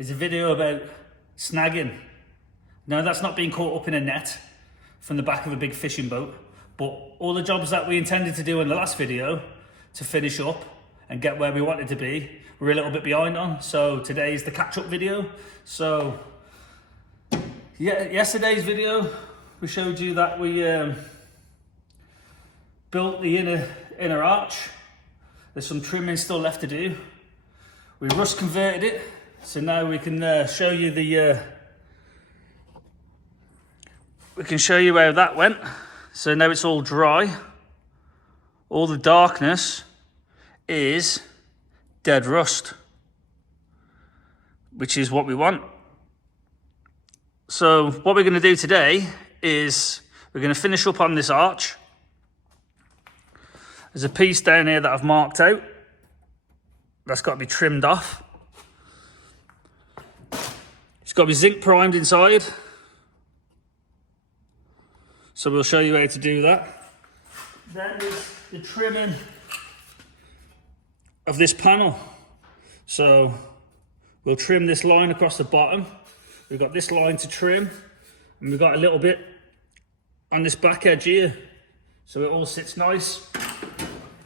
is a video about snagging. Now that's not being caught up in a net from the back of a big fishing boat, but all the jobs that we intended to do in the last video to finish up and get where we wanted to be, we're a little bit behind on. So today is the catch-up video. So yeah, yesterday's video, we showed you that we built the inner arch. There's some trimming still left to do. We rust converted it, so now we can show you how that went. So now it's all dry. All the darkness is dead rust, which is what we want. So what we're going to do today is we're going to finish up on this arch. There's a piece down here that I've marked out. That's got to be trimmed off. It's got to be zinc primed inside. So we'll show you how to do that. Then there's the trimming of this panel. So we'll trim this line across the bottom. We've got this line to trim, and we've got a little bit on this back edge here. So it all sits nice.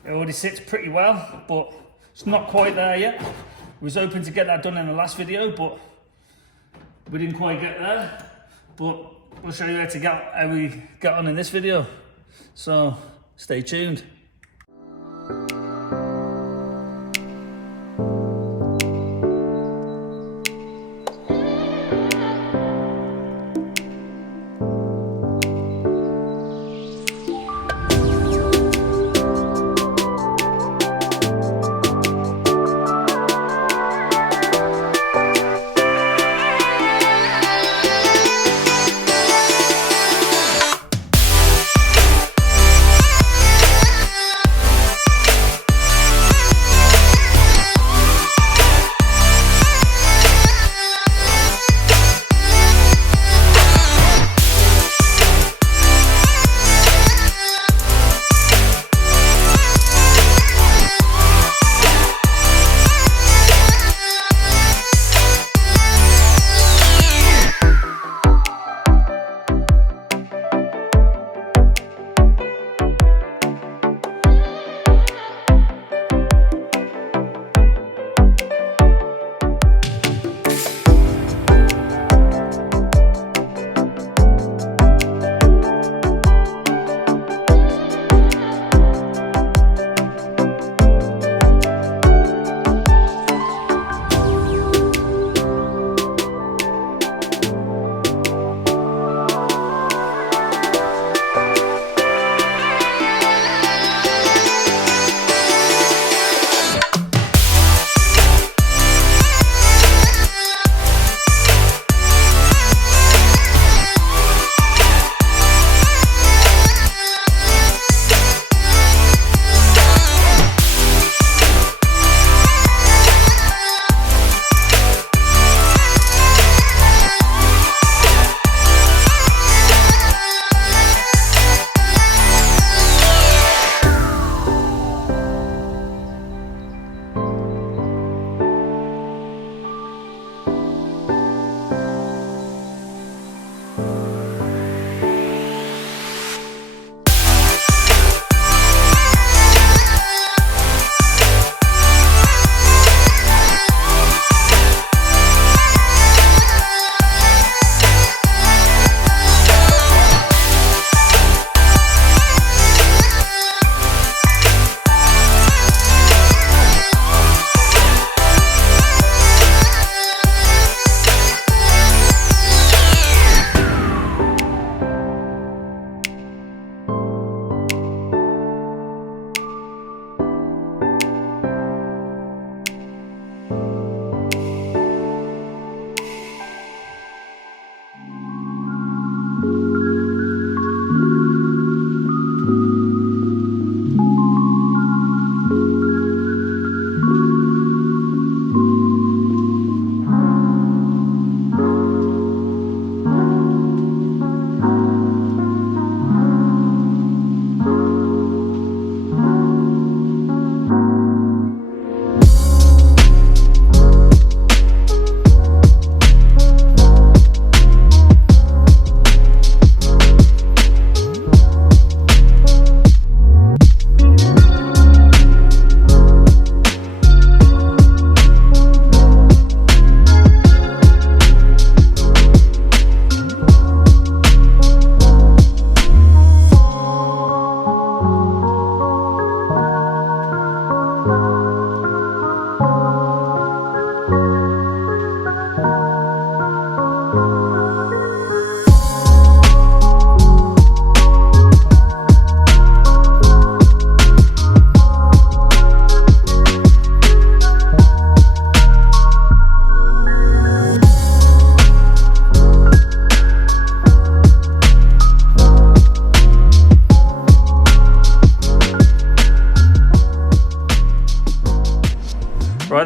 It already sits pretty well, but it's not quite there yet. We was hoping to get that done in the last video, but we didn't quite get there. But we'll show you how we get on in this video. So stay tuned.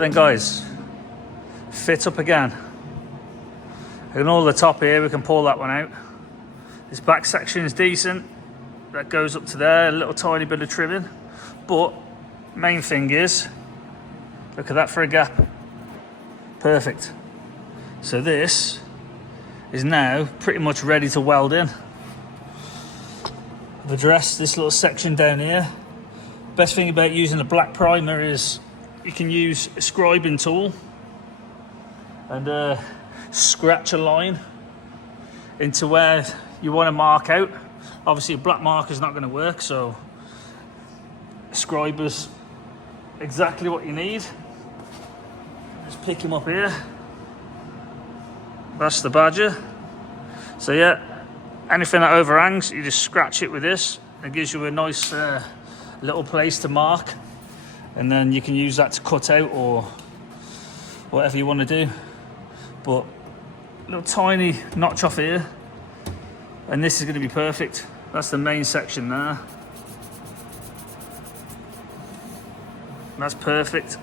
then guys, fit up again. Ignore the top here, we can pull that one out. This back section is decent. That goes up to there, a little tiny bit of trimming. But main thing is, look at that for a gap. Perfect. So this is now pretty much ready to weld in. I've addressed this little section down here. Best thing about using a black primer is you can use a scribing tool and scratch a line into where you want to mark out. Obviously a black marker is not going to work, so a scriber's exactly what you need. Just pick him up here. That's the badger. So yeah, anything that overhangs, you just scratch it with this. It gives you a nice little place to mark, and then you can use that to cut out or whatever you want to do. But a little tiny notch off here, and this is going to be perfect. That's the main section there. That's perfect.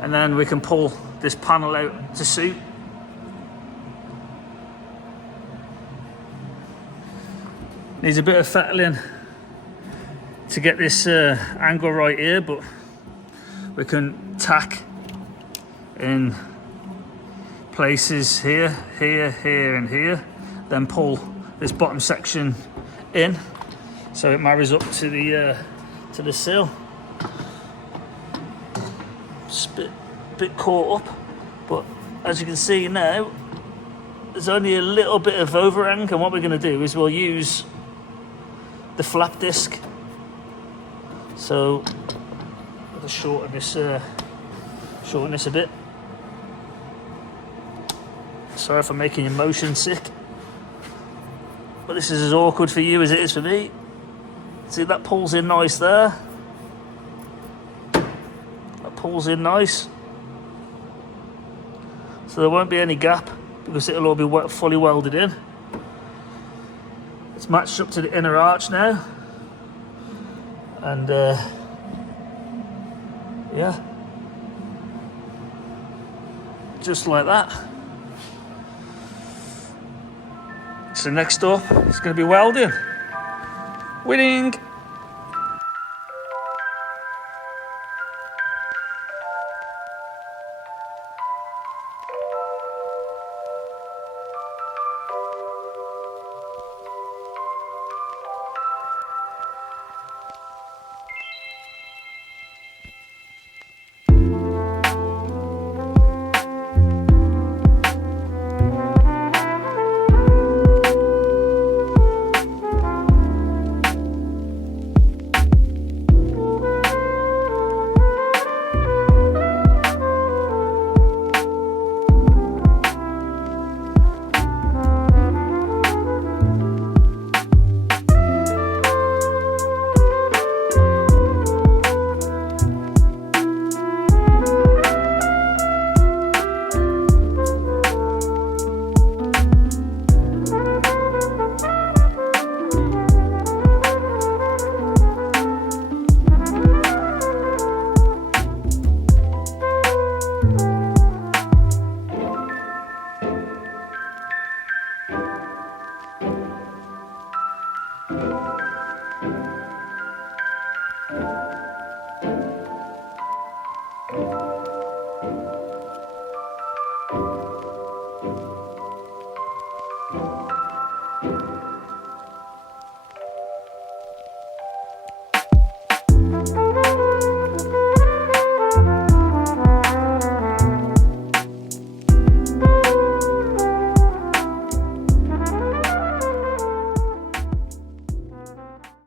And then we can pull this panel out to suit. Needs a bit of fettling to get this angle right here, but we can tack in places here, here, here, and here. Then pull this bottom section in so it marries up to the sill. Just a bit caught up, but as you can see now, there's only a little bit of overhang, and what we're going to do is we'll use the flap disc. So I'll shorten this a bit. Sorry for making your motion sick, but this is as awkward for you as it is for me. See, that pulls in nice there. That pulls in nice. So there won't be any gap because it'll all be fully welded in. It's matched up to the inner arch now. And yeah, just like that. So next up, it's going to be welding. Winning.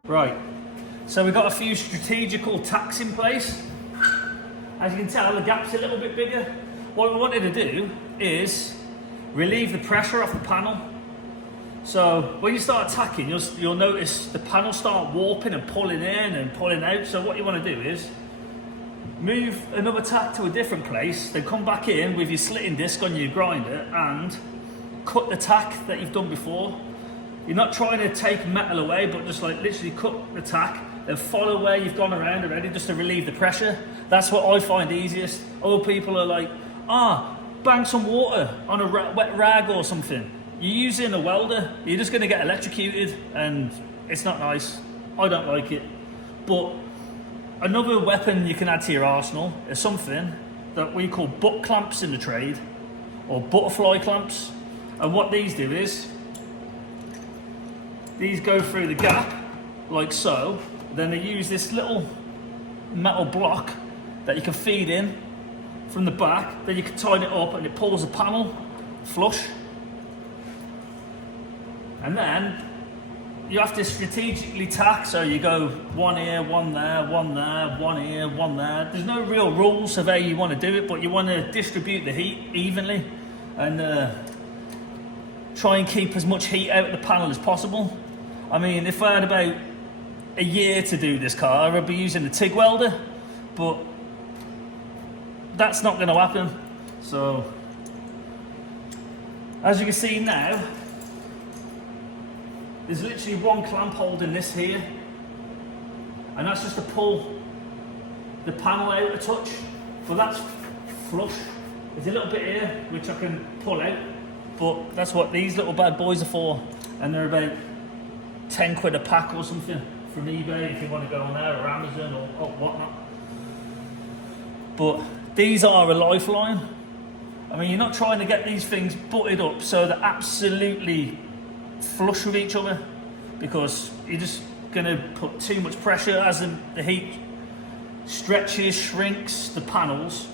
Right, so we've got a few strategical tacks in place. As you can tell, the gap's a little bit bigger. What we wanted to do is relieve the pressure off the panel. So when you start tacking, you'll notice the panel start warping and pulling in and pulling out. So what you want to do is move another tack to a different place, then come back in with your slitting disc on your grinder and cut the tack that you've done before. You're not trying to take metal away, but just like literally cut the tack, and follow where you've gone around already just to relieve the pressure. That's what I find easiest. Other people are like, bang some water on a wet rag or something. You're using a welder, you're just going to get electrocuted, and it's not nice. I don't like it. But another weapon you can add to your arsenal is something that we call butt clamps in the trade, or butterfly clamps. And what these do is, these go through the gap, like so. Then they use this little metal block that you can feed in from the back. Then you can tighten it up and it pulls the panel flush. And then you have to strategically tack, so you go one here, one there, one there, one here, one there. There's no real rules of how you want to do it, but you want to distribute the heat evenly and try and keep as much heat out of the panel as possible. I mean, if I had about a year to do this car, I'd be using the TIG welder, but that's not going to happen. So, as you can see now, there's literally one clamp holding this here, and that's just to pull the panel out a touch, but that's flush. There's a little bit here which I can pull out, but that's what these little bad boys are for, and they're about 10 quid a pack or something from eBay if you want to go on there, or Amazon or whatnot. But these are a lifeline. I mean, you're not trying to get these things butted up so they're absolutely flush with each other, because you're just going to put too much pressure as the heat stretches, shrinks the panels.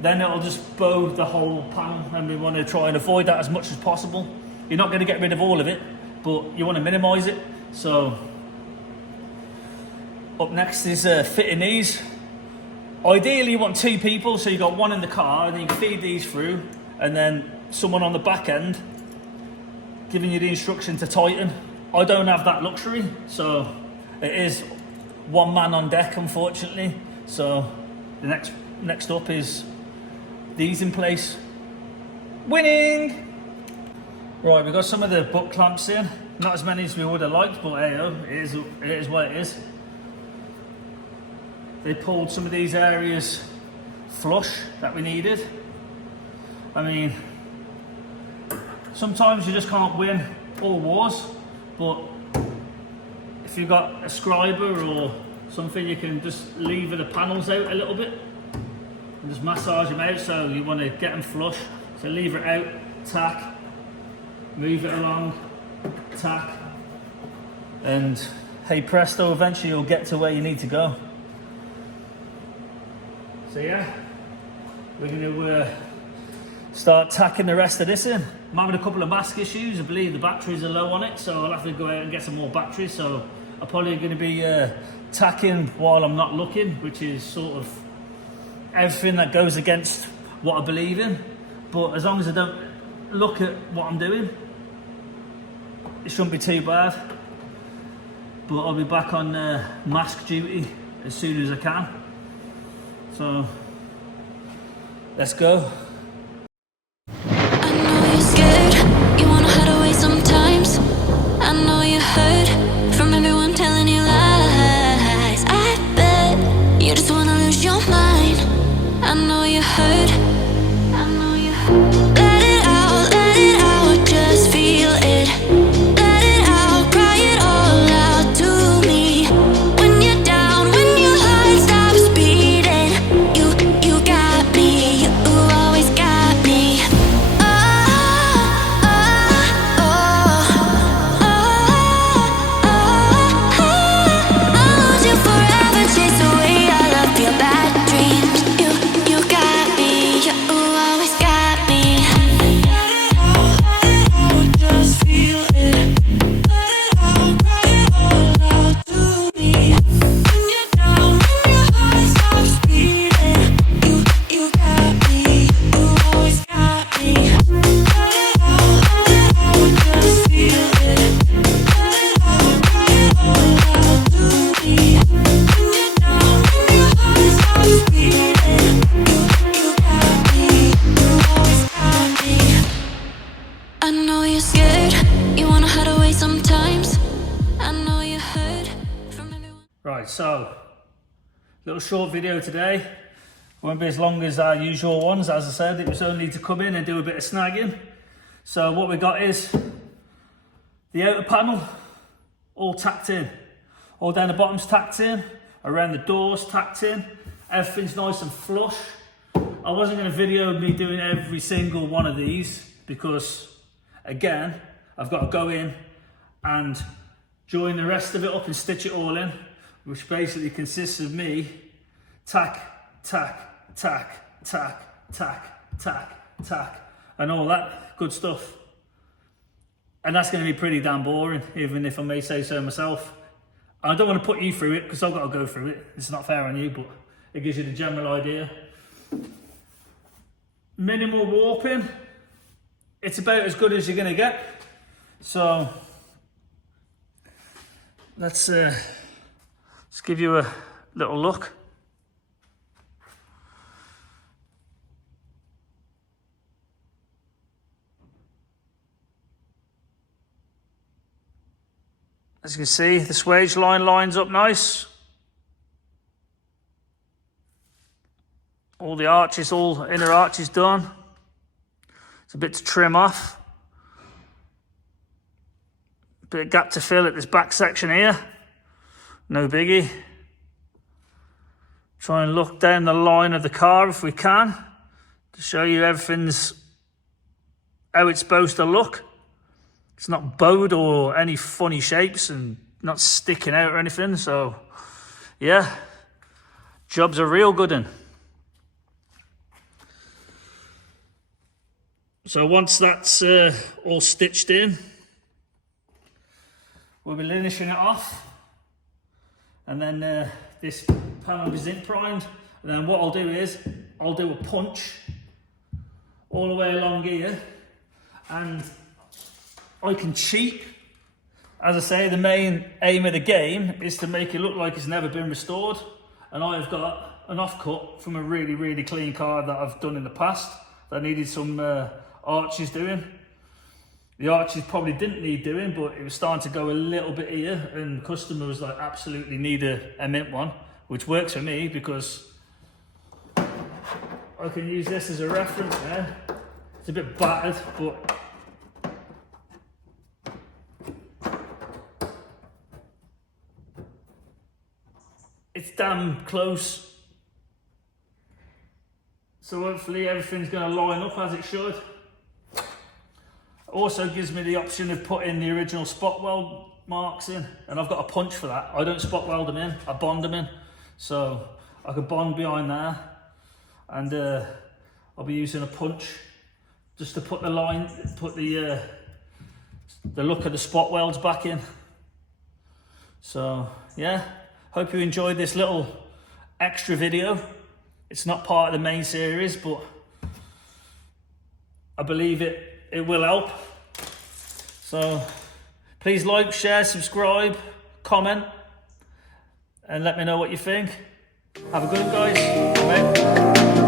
Then it'll just bow the whole panel, and we want to try and avoid that as much as possible. You're not going to get rid of all of it, but you want to minimize it. So up next is fitting these. Ideally you want 2 people, so you got one in the car and you can feed these through, and then someone on the back end giving you the instruction to tighten. I don't have that luxury, so it is one man on deck, unfortunately. So the next up is these in place. Winning! Right, we've got some of the butt clamps in. Not as many as we would have liked, but hey, it is what it is. They pulled some of these areas flush that we needed. I mean, sometimes you just can't win all wars, but if you've got a scriber or something, you can just lever the panels out a little bit and just massage them out. So you want to get them flush, so lever it out, tack, move it along, tack, and hey presto, eventually you'll get to where you need to go. So yeah, we're going to start tacking the rest of this in. I'm having a couple of mask issues. I believe the batteries are low on it, so I'll have to go out and get some more batteries. So I'm probably going to be tacking while I'm not looking, which is sort of everything that goes against what I believe in. But as long as I don't look at what I'm doing, it shouldn't be too bad. But I'll be back on mask duty as soon as I can. So let's go. I know you're scared, you wanna hide away sometimes. I know you heard from everyone telling you lies. I bet you just wanna lose your mind. I know you heard, I know you heard. Let it out, just feel it. Let it out, cry it all out to me. When you're down, when your heart stops beating, you got me, you always got me. I'll hold you forever, chase away all of your bad dreams. You got me, you always got me. Let it out, just feel it. Let it out, cry it all out to me. When you're down, when your heart stops beating, you got me, you always got me. Let it out, just feel it. Let it out, cry it all out to me. When you're down, when your heart stops beating, you got me, you always got me. I know you're scared, you wanna hide away sometimes. I know you heard from everyone. Right, Right, so little short video today. Won't be as long as our usual ones. As I said, it was only to come in and do a bit of snagging. So what we got is the outer panel all tacked in. All down the bottom's tacked in, around the doors tacked in. Everything's nice and flush. I wasn't going to video me doing every single one of these because, again, I've got to go in and join the rest of it up and stitch it all in, which basically consists of me tack, tack, tack, tack, tack, tack, tack, and all that good stuff. And that's going to be pretty damn boring, even if I may say so myself. I don't want to put you through it because I've got to go through it. It's not fair on you, but it gives you the general idea. Minimal warping. It's about as good as you're going to get. So let's give you a little look. As you can see, the swage line lines up nice. All the arches, all inner arches done. It's a bit to trim off. Bit of gap to fill at this back section here. No biggie. Try and look down the line of the car if we can to show you everything's how it's supposed to look. It's not bowed or any funny shapes and not sticking out or anything. So yeah, job's a real good one. So once that's all stitched in, we'll be finishing it off, and then this panel will be zinc primed. And then what I'll do is I'll do a punch all the way along here, and I can cheat. As I say, the main aim of the game is to make it look like it's never been restored. And I've got an offcut from a really, really clean car that I've done in the past that needed some arches doing. The arches probably didn't need doing, but it was starting to go a little bit here, and the customer was like, absolutely need a mint one, which works for me because I can use this as a reference there. It's a bit battered, but it's damn close. So hopefully everything's going to line up as it should. Also gives me the option of putting the original spot weld marks in, and I've got a punch for that. I don't spot weld them in, I bond them in. So I could bond behind there, and I'll be using a punch just to put the line, put the look of the spot welds back in. So yeah, hope you enjoyed this little extra video. It's not part of the main series, but I believe it will help. So please like, share, subscribe, comment, and let me know what you think. Have a good one, guys. Bye.